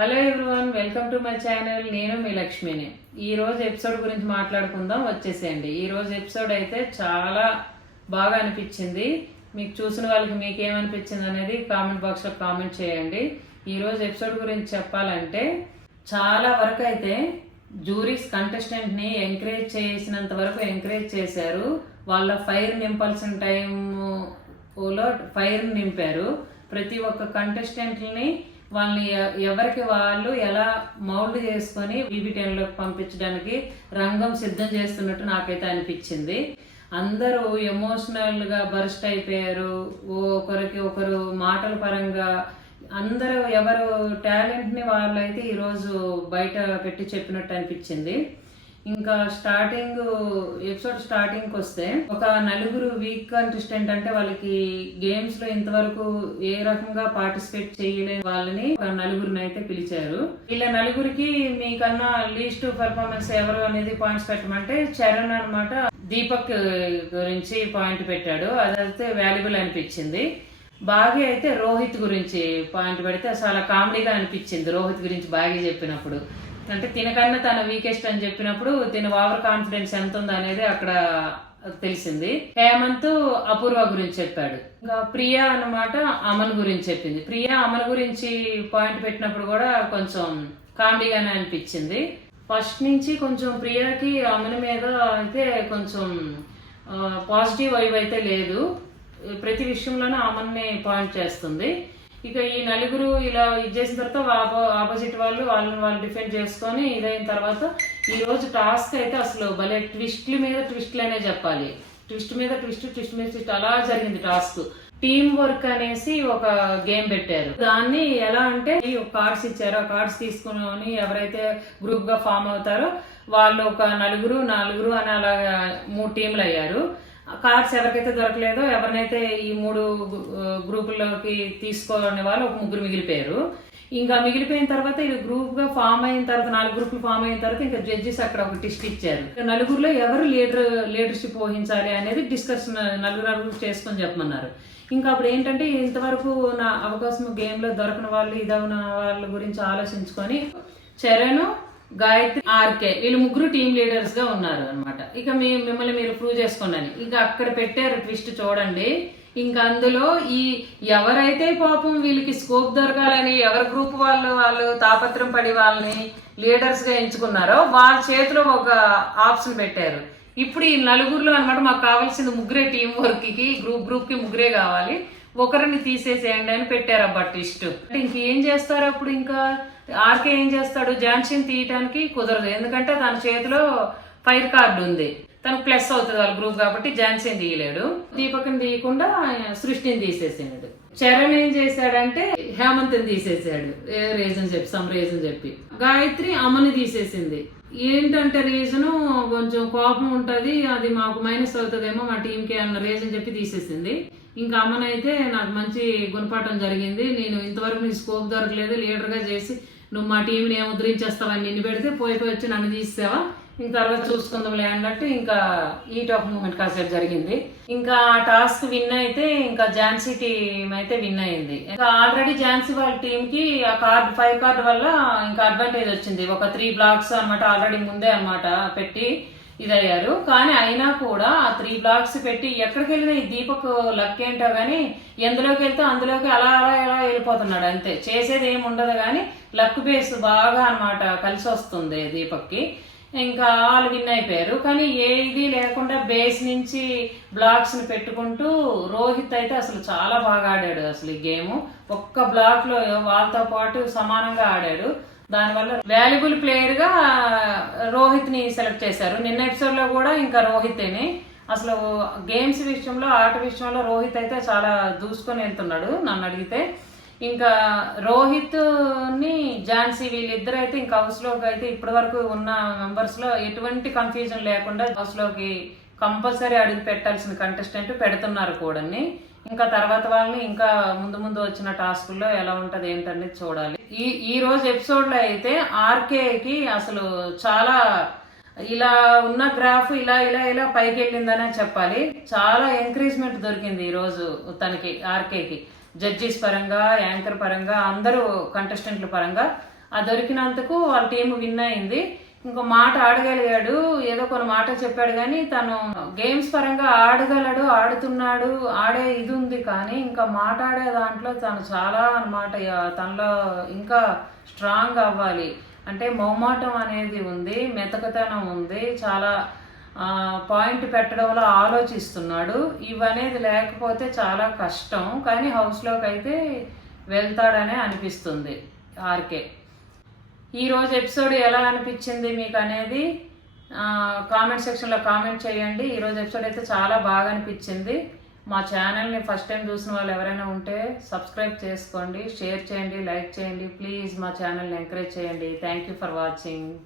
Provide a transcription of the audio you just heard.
Hello everyone, welcome to my channel. నేను మీ లక్ష్మిని. ఈ రోజు ఎపిసోడ్ గురించి మాట్లాడుకుందాం, వచ్చేసేయండి. ఈ రోజు ఎపిసోడ్ అయితే చాలా బాగా అనిపించింది. మీకు చూసిన వాళ్ళకి మీకు ఏమనిపించింది అనేది కామెంట్ బాక్స్లో కామెంట్ చేయండి. ఈ రోజు ఎపిసోడ్ గురించి చెప్పాలంటే చాలా వరకు అయితే జ్యూరీస్ కంటెస్టెంట్ని ఎంకరేజ్ చేసినంత వరకు ఎంకరేజ్ చేశారు. వాళ్ళ ఫైర్ నింపాల్సిన టైంలో ఫైర్ నింపారు. ప్రతి ఒక్క కంటెస్టెంట్ని వాళ్ళని ఎవరికి వాళ్ళు ఎలా మౌల్డ్ చేసుకొని BB10లోకి పంపించడానికి రంగం సిద్ధం చేస్తున్నట్టు నాకైతే అనిపించింది. అందరూ ఎమోషనల్గా బర్స్ట్ అయిపోయారు. ఒకరికి ఒకరు మాటల పరంగా అందరూ ఎవరు టాలెంట్ని వాళ్ళైతే ఈరోజు బయట పెట్టి చెప్పినట్టు అనిపించింది. ఇంకా ఎపిసోడ్ స్టార్టింగ్కి వస్తే ఒక నలుగురు వీక్ కంటెస్టెంట్, అంటే వాళ్ళకి గేమ్స్ లో ఇంతవరకు ఏ రకంగా పార్టిసిపేట్ చేయలేని వాళ్ళని ఒక నలుగురిని అయితే పిలిచారు. వీళ్ళ నలుగురికి మీకన్నా లీస్ట్ పర్ఫార్మెన్స్ ఎవరు అనేది పాయింట్స్ పెట్టమంటే చరణ్ అన్నమాట దీపక్ గురించి పాయింట్ పెట్టాడు. అదైతే వాల్యుబుల్ అనిపించింది. బాగా అయితే రోహిత్ గురించి పాయింట్ పెడితే చాలా కామెడీగా అనిపించింది. రోహిత్ గురించి బాగా చెప్పినప్పుడు, అంటే తినకన్నా తన వీకెస్ట్ అని చెప్పినప్పుడు తిన ఓవర్ కాన్ఫిడెన్స్ ఎంత ఉందో అనేది అక్కడ తెలిసింది. హేమంత్ అపూర్వ గురించి చెప్పాడు. ఇంకా ప్రియా అన్నమాట అమన్ గురించి చెప్పింది. ప్రియా అమన్ గురించి పాయింట్ పెట్టినప్పుడు కూడా కొంచెం కామెడీగానే అనిపించింది. ఫస్ట్ నుంచి కొంచెం ప్రియాకి అమన్ మీద అయితే కొంచెం పాజిటివ్ వైబ్ అయితే లేదు. ప్రతి విషయంలోనూ అమన్ని పాయింట్ చేస్తుంది. ఇక ఈ నలుగురు ఇలా ఇది చేసిన తర్వాత ఆపోజిట్ వాళ్ళని డిఫెండ్ చేసుకొని ఇదైన తర్వాత ఈ రోజు టాస్క్ అయితే అసలు భలే ట్విస్ట్ల మీద ట్విస్ట్లు అనే చెప్పాలి. ట్విస్ట్ మీద ట్విస్ట్ అలా జరిగింది టాస్క్. టీమ్ వర్క్ అనేసి ఒక గేమ్ పెట్టారు. దాన్ని ఎలా అంటే కార్డ్స్ ఇచ్చారు. ఆ కార్డ్స్ తీసుకుని ఎవరైతే గ్రూప్ గా ఫామ్ అవుతారో వాళ్ళు ఒక నలుగురు అని అలాగా 3 టీంలు అయ్యారు. కార్డ్స్ ఎవరికైతే దొరకలేదో ఎవరినైతే ఈ 3 గ్రూపుల్లోకి తీసుకోని వాళ్ళు ఒక 3 మిగిలిపోయారు. ఇంకా మిగిలిపోయిన తర్వాత ఇది గ్రూప్ గా ఫామ్ అయిన తర్వాత 4 గ్రూపులు ఫామ్ అయిన తర్వాత ఇంకా జడ్జెస్ అక్కడ ఒక టెస్ట్ ఇచ్చారు. నలుగురులో ఎవరు లీడర్షిప్ వహించాలి అనేది డిస్కషన్ నలుగురు చేసుకొని చెప్పమన్నారు. ఇంకా అప్పుడు ఏంటంటే ఇంతవరకు నా అవకాశం గేమ్ లో దొరకని వాళ్ళు ఇదవన వాళ్ళ గురించి ఆలోచించుకొని చరణ్, గాయత్రి, ఆర్కే వీళ్ళు 3 టీమ్ లీడర్స్ గా ఉన్నారు అనమాట. ఇక మిమ్మల్ని మీరు ప్రూవ్ చేసుకోండి. ఇంకా అక్కడ పెట్టారు ట్విస్ట్ చూడండి. ఇంకా అందులో ఎవరైతే పాపం వీళ్ళకి స్కోప్ దొరకాలని ఎవరి గ్రూప్ వాళ్ళు తాపత్రం పడి వాళ్ళని లీడర్స్ గా ఎంచుకున్నారో వాళ్ళ చేతిలో ఒక ఆప్షన్ పెట్టారు. ఇప్పుడు ఈ నలుగురులో అనమాట మాకు కావాల్సింది 3 టీం వర్క్ కి గ్రూప్ కి 3 కావాలి, ఒకరిని తీసేసేయండి అని పెట్టారు అబ్బా ట్విస్ట్. ఇంకేం చేస్తారు అప్పుడు? ఇంకా ఆర్కే ఏం చేస్తాడు? ఝాన్సీని తీయటానికి కుదరదు, ఎందుకంటే తన చేతిలో ఫైర్ కార్డు ఉంది, తనకు ప్లస్ అవుతుంది వాళ్ళ గ్రూప్ కాబట్టి ఝాన్సీని తీయలేడు. దీపక్ని తీయకుండా సృష్టిని తీసేసాడు. చరణ్ ఏం చేశాడంటే హేమంత్ని తీసేసాడు, సమ్ రీజన్ చెప్పి. గాయత్రి అమ్మని తీసేసింది. ఏంటంటే రీజను కొంచెం కోపం ఉంటది, అది మాకు మైనస్ అవుతుందేమో మా టీంకి అన్న రీజన్ చెప్పి తీసేసింది. ఇంకా అమ్మనైతే నాకు మంచి గుణపాఠం జరిగింది, నేను ఇంతవరకు నీ స్కోప్ దొరకలేదు, లీడర్గా చేసి నువ్వు మా టీంని ఏం ఉద్ధరించేస్తావని నిన్ను పెడితే పోయి వచ్చి నన్ను తీసావా, ఇంక తర్వాత చూసుకుందాంలే అన్నట్టు ఇంకా ఈ టాప్ మూమెంట్ కాసేపు జరిగింది. ఇంకా ఆ టాస్క్ విన్ అయితే ఇంకా ఝాన్సీ టీం అయితే విన్ అయింది. ఇంకా ఆల్రెడీ ఝాన్సీ వాళ్ళ టీం కి ఆ 5 కార్డు వల్ల ఇంకా అడ్వాంటేజ్ వచ్చింది. ఒక 3 బ్లాక్స్ అనమాట ఆల్రెడీ ముందే అనమాట పెట్టి ఇదయ్యారు. కానీ అయినా కూడా ఆ 3 బ్లాక్స్ పెట్టి ఎక్కడికి వెళ్ళినా ఈ దీపక్ లక్ ఏంటో గానీ ఎందులోకి వెళ్తే అందులోకి అలా వెళ్ళిపోతున్నాడు అంతే, చేసేది ఏమి ఉండదు. కానీ లక్ బేస్ బాగా అనమాట కలిసి వస్తుంది దీపక్కి. ఇంకా వాళ్ళు విన్ అయిపోయారు. కానీ ఇది లేకుండా బేస్ నుంచి బ్లాక్స్ ని పెట్టుకుంటూ రోహిత్ అయితే అసలు చాలా బాగా ఆడాడు. అసలు ఈ గేమ్ ఒక్క బ్లాక్ లో వాళ్ళతో పాటు సమానంగా ఆడాడు. దానివల్ల వాల్యుబుల్ ప్లేయర్ గా రోహిత్ ని సెలెక్ట్ చేశారు. నిన్న ఎపిసోడ్ లో కూడా ఇంకా రోహితేని అసలు గేమ్స్ విషయంలో ఆట విషయంలో రోహిత్ అయితే చాలా దూసుకొని వెళ్తున్నాడు నన్ను అడిగితే. ఇంకా రోహిత్ ని ఝాన్సీ వీళ్ళిద్దరు అయితే ఇంకా హౌస్ లోకి అయితే ఇప్పటి వరకు ఉన్న మెంబర్స్ లో ఎటువంటి కన్ఫ్యూజన్ లేకుండా హౌస్ లోకి కంపల్సరీ అడుగు పెట్టాల్సిన కంటెస్టెంట్ పెడుతున్నారు కూడా. ఇంకా తర్వాత వాళ్ళని ఇంకా ముందు వచ్చిన టాస్కుల్లో ఎలా ఉంటది ఏంటనేది చూడాలి. ఈ రోజు ఎపిసోడ్ లో అయితే ఆర్కేకి అసలు చాలా ఇలా ఉన్న గ్రాఫ్ ఇలా పైకి వెళ్ళిందనే చెప్పాలి. చాలా ఎంకరేజ్మెంట్ దొరికింది ఈ రోజు తనకి, ఆర్కేకి. జడ్జెస్ పరంగా, యాంకర్ పరంగా, అందరూ కంటెస్టెంట్ల పరంగా ఆ దొరికినందుకు వాళ్ళ టీం విన్ అయింది. ఇంకో మాట ఆడగలిగాడు, ఏదో కొన్ని మాట చెప్పాడు కానీ తను గేమ్స్ పరంగా ఆడగలడు, ఆడుతున్నాడు, ఆడే ఇది ఉంది. కానీ ఇంకా మాట్లాడే దాంట్లో తను చాలా అన్నమాట తనలో ఇంకా స్ట్రాంగ్ అవ్వాలి. అంటే మొహమాటం అనేది ఉంది, మెతకతనం ఉంది, చాలా పాయింట్ పెట్టడంలో ఆలోచిస్తున్నాడు. ఇవనేది లేకపోతే చాలా కష్టం. కానీ హౌస్లోకి అయితే వెళ్తాడనే అనిపిస్తుంది ఆర్కే. ఈరోజు ఎపిసోడ్ ఎలా అనిపించింది మీకు అనేది కామెంట్ సెక్షన్లో కామెంట్ చేయండి. ఈరోజు ఎపిసోడ్ అయితే చాలా బాగా అనిపించింది. మా ఛానల్ని ఫస్ట్ టైం చూసిన వాళ్ళు ఎవరైనా ఉంటే సబ్స్క్రైబ్ చేసుకోండి, షేర్ చేయండి, లైక్ చేయండి. ప్లీజ్ మా ఛానల్ని ఎంకరేజ్ చేయండి. Thank you for watching.